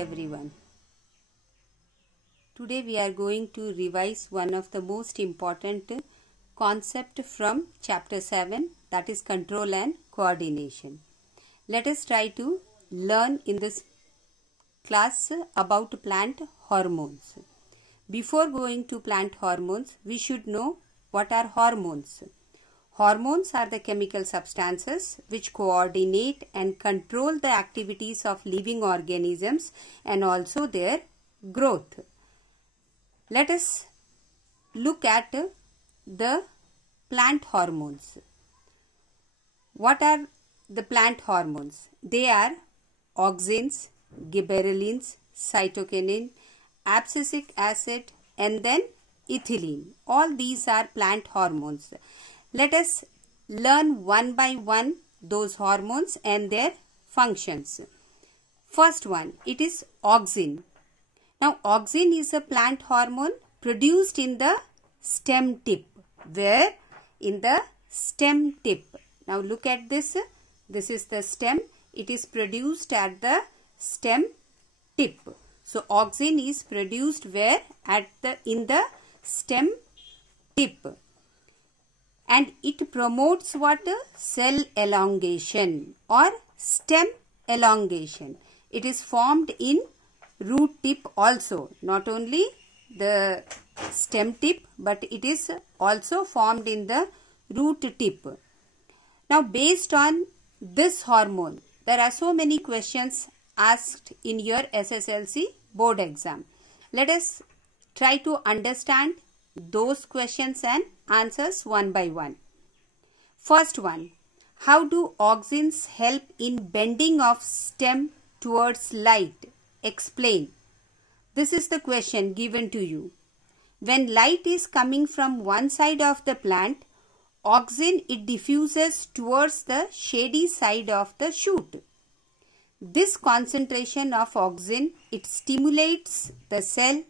everyone. Today we are going to revise one of the most important concept from chapter 7, that is control and coordination. Let us try to learn in this class about plant hormones. Before going to plant hormones, we should know what are hormones. Hormones are the chemical substances which coordinate and control the activities of living organisms and also their growth. Let us look at the plant hormones. What are the plant hormones? They are auxins, gibberellins, cytokinin, abscisic acid and then ethylene. All these are plant hormones. Let us learn one by one those hormones and their functions. First one, it is auxin. Now, auxin is a plant hormone produced in the stem tip. Where? In the stem tip. Now, look at this. This is the stem. It is produced at the stem tip. So, auxin is produced where? In the stem tip. And it promotes what? Cell elongation or stem elongation. It is formed in root tip also. Not only the stem tip, but it is also formed in the root tip. Now, based on this hormone, there are so many questions asked in your SSLC board exam. Let us try to understand those questions and answers one by one. First one, how do auxins help in bending of stem towards light? Explain. This is the question given to you. When light is coming from one side of the plant, auxin it diffuses towards the shady side of the shoot. This concentration of auxin, it stimulates the cell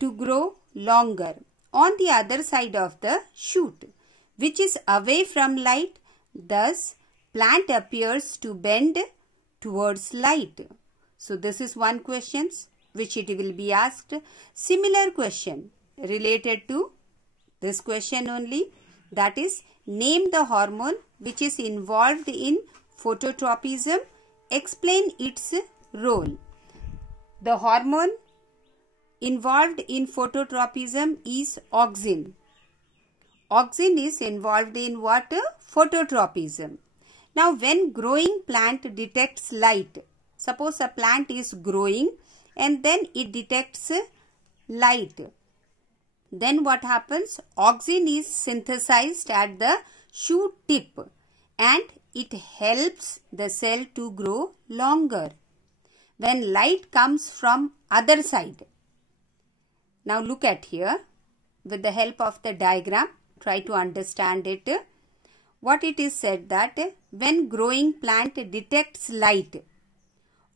to grow longer on the other side of the shoot, which is away from light. Thus, plant appears to bend towards light. So, this is one question which it will be asked. Similar question related to this question only, that is, name the hormone which is involved in phototropism. Explain its role. The hormone involved in phototropism is auxin. Auxin is involved in what? Phototropism. Now, when growing plant detects light, suppose a plant is growing and then it detects light. Then what happens? Auxin is synthesized at the shoot tip and it helps the cell to grow longer. When light comes from other side. Now look at here. With the help of the diagram, try to understand it. What it is said that when growing plant detects light,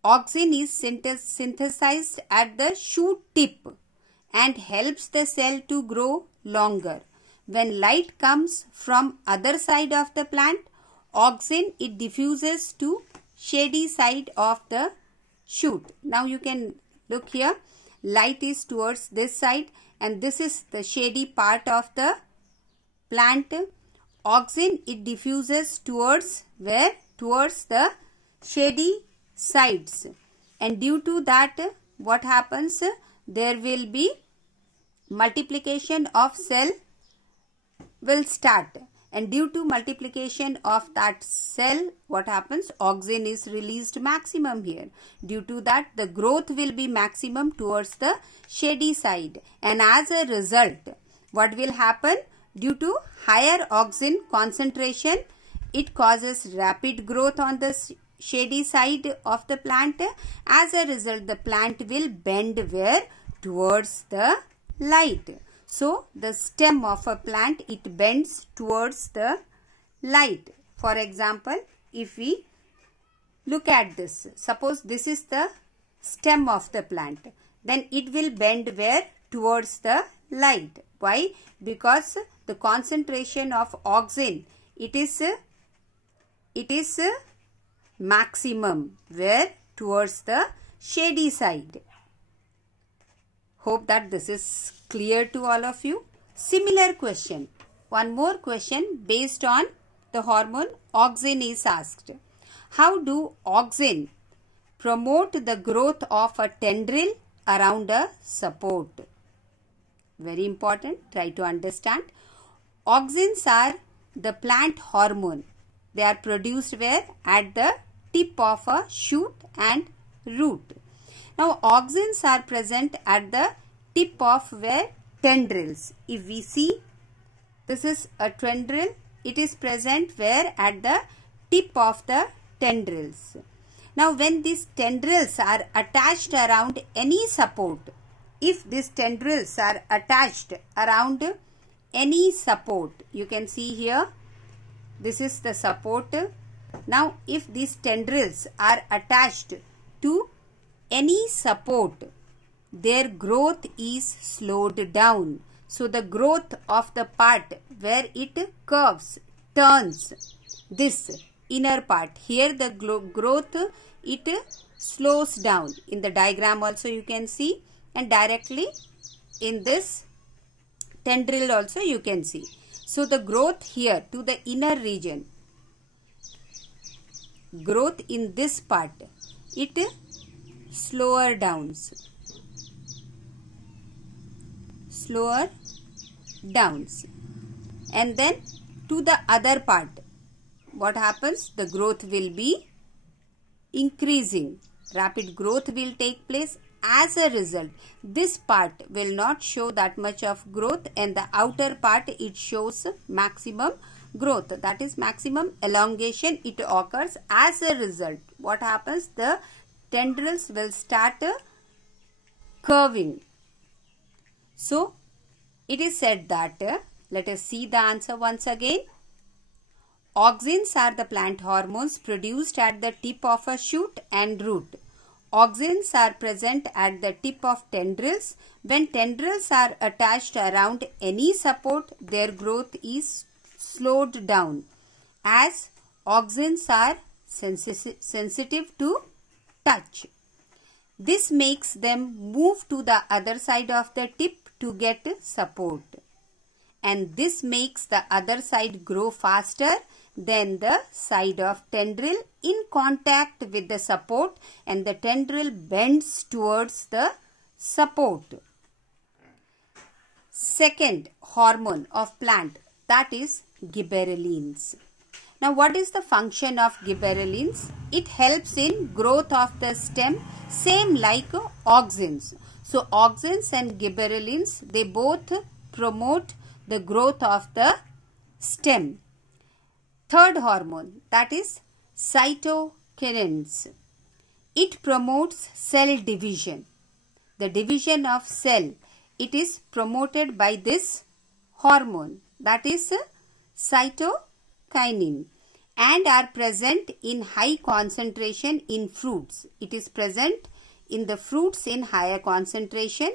auxin is synthesized at the shoot tip and helps the cell to grow longer. When light comes from other side of the plant, auxin it diffuses to shady side of the shoot. Now you can look here. Light is towards this side and this is the shady part of the plant. Auxin it diffuses towards where? Towards the shady sides, and due to that what happens? There will be multiplication of cell will start, and due to multiplication of that cell, what happens? Auxin is released maximum here. Due to that, the growth will be maximum towards the shady side, and as a result, what will happen? Due to higher auxin concentration, it causes rapid growth on the shady side of the plant. As a result, the plant will bend where? Towards the light. So, the stem of a plant, it bends towards the light. For example, if we look at this, suppose this is the stem of the plant, then it will bend where? Towards the light. Why? Because the concentration of auxin, it is maximum where? Towards the shady side. Hope that this is clear to all of you. Similar question. One more question based on the hormone auxin is asked. How do auxin promote the growth of a tendril around a support? Very important. Try to understand. Auxins are the plant hormone. They are produced where? At the tip of a shoot and root. Now auxins are present at the tip of where? Tendrils. If we see, this is a tendril. It is present where? At the tip of the tendrils. Now when these tendrils are attached around any support, if these tendrils are attached around any support, you can see here, this is the support. Now if these tendrils are attached to any support, their growth is slowed down. So the growth of the part where it curves, turns, this inner part, here the growth, it slows down. In the diagram also you can see, and directly in this tendril also you can see. So the growth here to the inner region, growth in this part, it slower downs. And then to the other part, what happens? The growth will be increasing. Rapid growth will take place. As a result, this part will not show that much of growth, and the outer part, it shows maximum growth. That is maximum elongation. It occurs. As a result, what happens? The tendrils will start curving. So it is said that, let us see the answer once again. Auxins are the plant hormones produced at the tip of a shoot and root. Auxins are present at the tip of tendrils. When tendrils are attached around any support, their growth is slowed down, as auxins are sensitive to touch. This makes them move to the other side of the tip to get support, and this makes the other side grow faster than the side of tendril in contact with the support, and the tendril bends towards the support. Second hormone of plant, that is gibberellins. Now what is the function of gibberellins? It helps in growth of the stem, same like auxins. So auxins and gibberellins, they both promote the growth of the stem. Third hormone, that is cytokinins. It promotes cell division. The division of cell, it is promoted by this hormone, that is cytokinin, and are present in high concentration in fruits. It is present in the fruits in higher concentration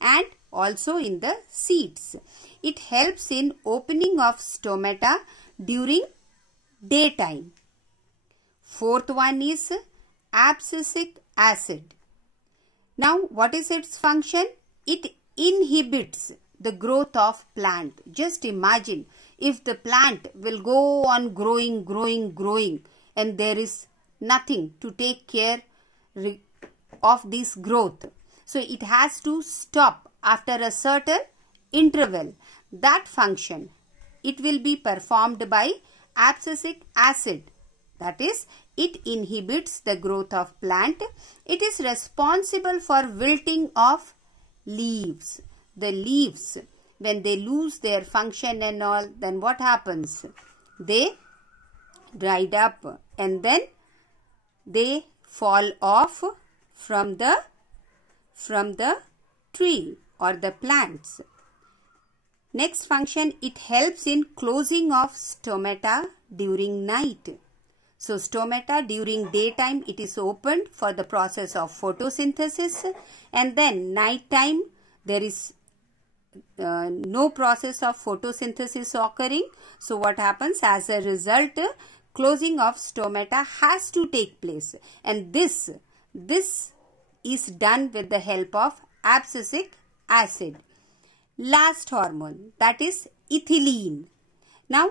and also in the seeds. It helps in opening of stomata during daytime. Fourth one is abscisic acid. Now what is its function? It inhibits the growth of plant. Just imagine if the plant will go on growing and there is nothing to take care of this growth. So it has to stop after a certain interval. That function, it will be performed by abscisic acid. That is, it inhibits the growth of plant. It is responsible for wilting of leaves. The leaves, when they lose their function and all, then what happens? They dried up and then they fall off from the tree or the plants. Next function, it helps in closing of stomata during night. So stomata during daytime, it is opened for the process of photosynthesis, and then night time there is no process of photosynthesis occurring. So what happens? As a result, closing of stomata has to take place, and this is done with the help of abscisic acid. Last hormone, that is ethylene. Now,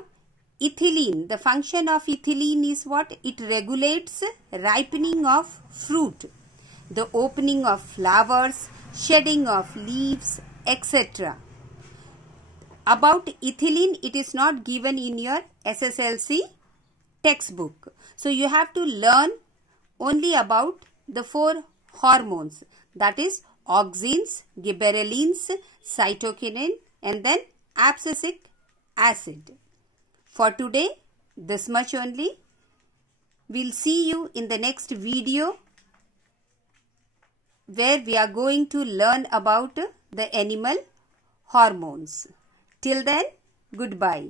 ethylene, the function of ethylene is what? It regulates ripening of fruit, the opening of flowers, shedding of leaves, etc. About ethylene, it is not given in your SSLC textbook. So you have to learn only about the 4 hormones, that is auxins, gibberellins, cytokinin, and then abscisic acid. For today, this much only. We'll see you in the next video where we are going to learn about the animal hormones. Till then, goodbye.